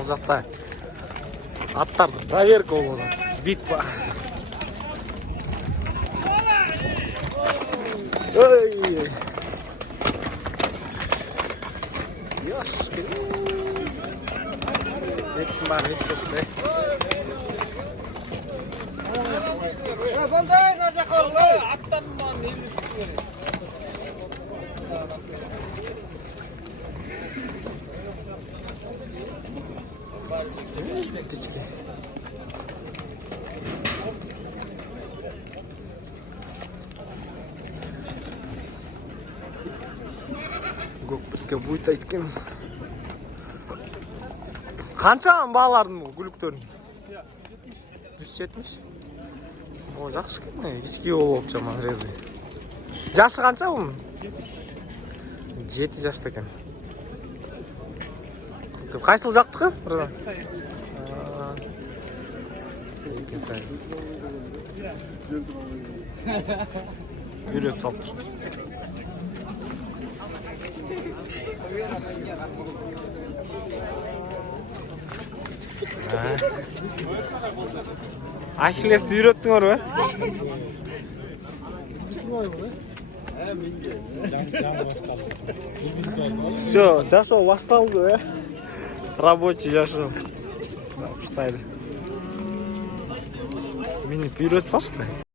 Ол жақта аттарды проверка болуда. Битва. Ой. Ёшки. Еттің бар, еттішті. Сондай нәрсе қорылы. Аттан бар, нені Птички. Көкбітке бұйт айткен. Қанша бағалардың бұл күліктерін? 170. О, жақсы кені. Виски болып жаман резы. Жашы қанша бұл? 7 жашты екен. Қайсыл жақтықы? Екі сай. Үйрет салып тұр. Ахиллесті үйреттіңдер бе? Все, жасау басталды бе? Рабочий жасау. Ұстайды. Мені үйретіп салшы.